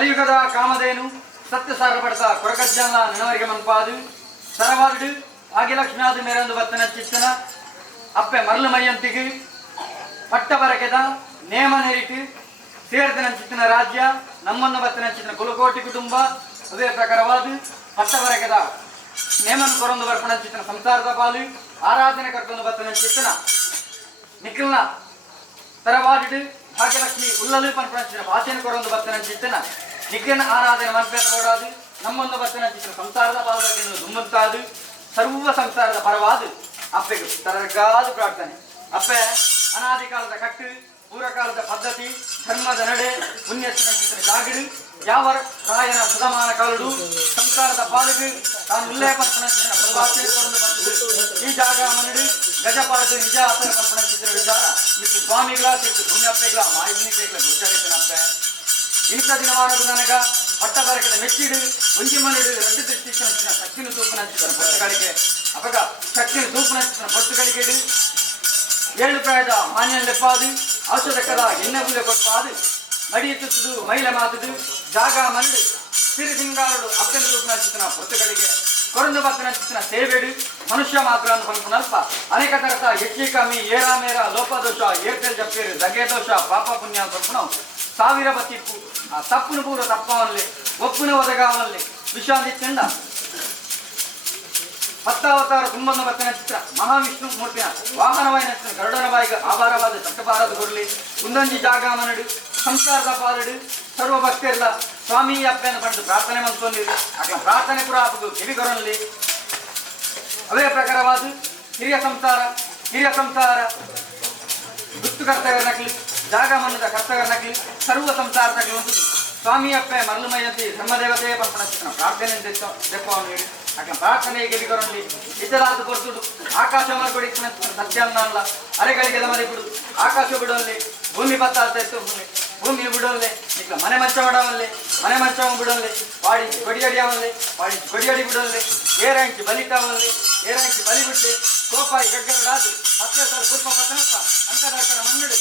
కలియుగದ కామధేను సత్యసార పడత కొరకజ్జల్ల నెనవರಿಗೆ ಮನ್ಪಾದು ಸರವಾರ್ಡು ಭಾಗ್ಯಲಕ್ಷ್ಮಿಯಾದ ಮೇರೊಂದು ಬತ್ತನ ಚಿತ್ತನ ಅಪ್ಪೆ ಮರಳು ಮೈಯಂತಿಗೆ ಪಟ್ಟ ಬರಕೆದ ನೇಮ ನೆರಿಟು ಸೇರ್ದನ ಚಿತ್ತನ ರಾಜ್ಯ ನಮ್ಮನ್ನು ಬತ್ತನ ಚಿತ್ತನ ಕುಲಕೋಟಿ ಕುಟುಂಬ ಅದೇ ಪ್ರಕಾರವಾದ ಪಟ್ಟ ಬರಕೆದ ನೇಮನ್ನು ಕೊರೊಂದು ಬರ್ಪಣ ಚಿತ್ತನ ಸಂಸಾರದ ಪಾಲು ಆರಾಧನೆ ಕರ್ಕೊಂಡು ಬತ್ತನ ಚಿತ್ತನ ನಿಖಿಲ್ನ ತರವಾಡಿಡು ಭಾಗ್ಯಲಕ್ಷ್ಮಿ ಉಲ್ಲಲು ಪನ್ಪಣ ಚಿತ್ತನ ಭಾಷೆನ ಕೊರೊಂದು ಬತ್ತನ ಚಿತ್ತನ ನಿಖಿಲ್ನ ಆರಾಧನೆ ಮನ್ಪೇರ ಓಡಾದು ನಮ್ಮನ್ನು ಬತ್ತನ ಚಿತ್ತನ ಸಂಸಾರದ ಪಾಲಕ್ಕೆ ದುಮ್ಮುತ್ತಾದು ಸರ್ವ ಸಂಸಾರದ ಪರವಾದ ಅಪ್ಪೆಗೆ ತರಗಾದ ಪ್ರಾರ್ಥನೆ ಅಪ್ಪೆ ಅನಾದಿ ಕಾಲದ ಕಟ್ಟು ಪೂರ್ವಕಾಲದ ಪದ್ಧತಿ ಧರ್ಮದ ನಡೆ ಪುಣ್ಯಸ್ಸಿನ ಚಿತ್ರ ಜಾಗಿಡು ಯಾವ ರಾಯನ ಸುಧಮಾನ ಕಾಲುಡು ಸಂಸಾರದ ಪಾಲಿಗೆ ತಾನು ಉಲ್ಲೇಖನ ಚಿತ್ರ ಪ್ರಭಾಷೆ ಕೊರೊಂದು ಬರ್ತದೆ ಈ ಜಾಗ ಮನಡು ಗಜಪಾಲದ ನಿಜ ಆತನ ಪಂಪಣ ಚಿತ್ರ ವಿಚಾರ ಇತ್ತು ಸ್ವಾಮಿಗಳ ತಿರುತು ಪುಣ್ಯಪ್ಪೆಗಳ ಮಾಹಿತಿಗಳ ಗೋಚರಿತನಪ್ಪೆ ಇಂಥ ದಿನವಾನದು ನನಗ ಪಟ್ಟ ಬರಕದ ಮೆಚ್ಚಿಡು ಒಂಜಿ ಮನೆಡು ರದ್ದು ದೃಷ್ಟಿಸಿನ ಶಕ್ತಿನ ತೂಪನ ಚಿತ್ರ ಪಟ್ಟಗಳಿಗೆ ಅಪಗ ಶಕ್ತಿನ ತೂಪನ ಚಿತ್ರ ಪಟ್ಟುಗಳಿಗೆ ಏಳು ಪ್ರಾಯದ ಮಾನ್ಯ ಲೆಪ್ಪಾದು ಔಷಧಕದ ಎಣ್ಣೆ ಬುಲೆ ಕೊಟ್ಪಾದು ಮಡಿಯುತ್ತಿದ್ದು ಮೈಲೆ ಮಾತುದು ಜಾಗ ಮನಡು ಸಿರಿ ಸಿಂಗಾರಡು ಅಪ್ಪನ ತೂಪನ ಚಿತ್ರ ಪಟ್ಟುಗಳಿಗೆ ಕೊರಂದು ಬತ್ತನ ಚಿತ್ರ ಸೇವೆಡು ಮನುಷ್ಯ ಮಾತ್ರ ಅನ್ಕೊಂಡ್ಲ್ಪ ಅನೇಕ ತರತ ಹೆಚ್ಚಿ ಕಮ್ಮಿ ಏರಾಮೇರ ಲೋಪದೋಷ ಏರ್ಟೆಲ್ ಜಪ್ಪೇರು ದಗೆ ದೋಷ ಪಾಪ ಪುಣ್ಯ ಅನ್ಕೊಂಡು ಸಾವಿರ ಬತ್ತಿಪ್ಪು ಆ ತಪ್ಪುನ ಪೂರ ತಪ್ಪವಲ್ಲೇ ಒಪ್ಪುನ ಒದಗಾವಲ್ಲೇ ವಿಶ್ರಾಂತಿ ಚೆಂಡ ಹತ್ತಾವತಾರ ತುಂಬನ್ನು ಬತ್ತನ ಚಿತ್ರ ಮಹಾವಿಷ್ಣು ಮೂರ್ತಿನ ವಾಹನವಾಯಿನ ಚಿತ್ರ ಗರುಡನ ಬಾಯಿಗೆ ಆಭಾರವಾದ ಚಟ್ಟಪಾರದ ಕೊರಲಿ ಕುಂದಂಜಿ ಜಾಗ ಮನಡು ಸಂಸಾರದ ಪಾಲಡು ಸರ್ವ ಭಕ್ತಿಯಲ್ಲ ಸ್ವಾಮಿ ಅಪ್ಪೆಯನ್ನು ಪಡೆದು ಪ್ರಾರ್ಥನೆ ಮಂತ್ಕೊಂಡಿರಿ ಆಗ ಪ್ರಾರ್ಥನೆ ಪುರ ಹಾಕುದು ಕಿವಿಗೊರಲಿ ಅವೇ ಪ್ರಕಾರವಾದ ಹಿರಿಯ ಸಂಸಾರ ಗುತ್ತು ಕರ್ತವ್ಯ ನಕಲಿ ಜಾಗ ಮನ್ನದ ಕರ್ತವ್ಯ ನಕಲಿ ಸರ್ವ ಸಂಸಾರ ನಕಲಿ ಒಂದು ಸ್ವಾಮಿ ಅಪ್ಪೆ ಮರಳು ಮೈಯಂತಿ ಧರ್ಮದೇವತೆಯ ಪಂಪಣ ಚಿತ್ರ ಪ್ರಾರ್ಥನೆ ದೆಪ್ಪವನ್ನು ನೀಡಿ ಆಗ ಪ್ರಾರ್ಥನೆಗೆ ಗೆಲಿಗೊರಲಿ ಇತರಾದ ಕೊರ್ತುಡು ಆಕಾಶ ಮಾರ್ಕೊಡಿಸಿನ ಸತ್ಯಾನ್ನ ಅಲ್ಲ ಅರೆಗಳಿಗೆ ಮರಿ ಬಿಡು ಆಕಾಶ ಬಿಡುವಲ್ಲಿ ಭೂಮಿ ಬತ್ತಾಡ್ತಾ ಇತ್ತು ಭೂಮಿ ಬಿಡುವಲ್ಲೇ ಈಗ ಮನೆ ಮಂಚ ಬಿಡುವಲ್ಲೇ ಪಾಡಿ ಕೊಡಿಯಡಿಯವಲ್ಲೇ ಪಾಡಿ ಕೊಡಿಯಡಿ ಬಿಡುವಲ್ಲೇ ಏರಾಂಚಿ ಬಲಿತಾವಲ್ಲೇ ಏರಾಂಚಿ ಬಲಿ ಬಿಟ್ಟು ಕೋಪಾಯಿ ಗಡ್ಗರಡಾದು ಹತ್ತು ಸರ್ ಪೂರ್ವ ಪತ್ತನಪ್ಪ ಅಂಕದಾಕರ ಮನ್ನಡು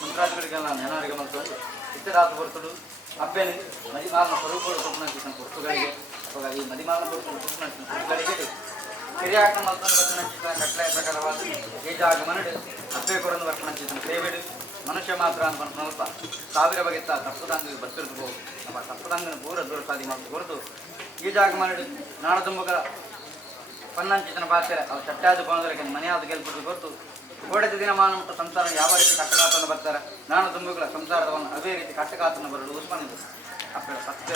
ಮಂತ್ರಾದಿಗಳಿಗೆಲ್ಲ ನೆನವರಿಗೆ ಮಲ್ಕೊಂಡು ಇತರಾದ ಹೊರತುಡು ಅಬ್ಬೆನೆ ಮದಿಮಾಲನ ಸ್ವರೂಪಗಳು ಕೊಟ್ಟುನಂತಿನ ಪುಸ್ತಕಗಳಿಗೆ ಈ ಮದಿಮಾಲನ ಕೊಟ್ಟುನಂತಿನ ಪುಸ್ತಕಗಳಿಗೆ ಹಿರಿಯಾಕನ ಮಲ್ಕೊಂಡು ಬರ್ತನಂಚಿನ ಕಟ್ಟಳೆ ಪ್ರಕಾರವಾದ ಏಜಾಗಮನಡು ಅಬ್ಬೆ ಕೊರನ್ನು ಬರ್ತನಂಚಿನ ಸೇವೆಡು ಮನುಷ್ಯ ಮಾತ್ರ ಅಂತ ಸ್ವಲ್ಪ ಸಾವಿರ ಬಗೆತ್ತ ತಪ್ಪದಂಗ ಬರ್ತಿರ್ದು ನಮ್ಮ ತಪ್ಪದಂಗನ ಪೂರ ದೂರಸಾದಿ ಮಾಡಿ ಹೊರತು ಈಜಾಗಮನಡು ನಾಡ ತುಂಬಗ ಪನ್ನಂಚಿನ ಭಾಷೆ ಅವ್ರು ಚಟ್ಟಾದ ಬಂದವರಿಗೆ ಮನೆಯಾದ ಗೆಲ್ಬಿಟ್ಟು ಗೊತ್ತು ಓಡಿದ ದಿನಮಾನ ಮತ್ತು ಸಂಸಾರ ಯಾವ ರೀತಿ ಕಟ್ಟಕಾತನ್ನು ಬರ್ತಾರೆ ನಾನು ತುಂಬುಗಳ ಸಂಸಾರದವನ್ನು ಅದೇ ರೀತಿ ಕಟ್ಟಕಾತನ್ನು ಬರಲು ಉಸ್ಮನಿದ್ದು ಅಪ್ಪಳ ಸತ್ಯ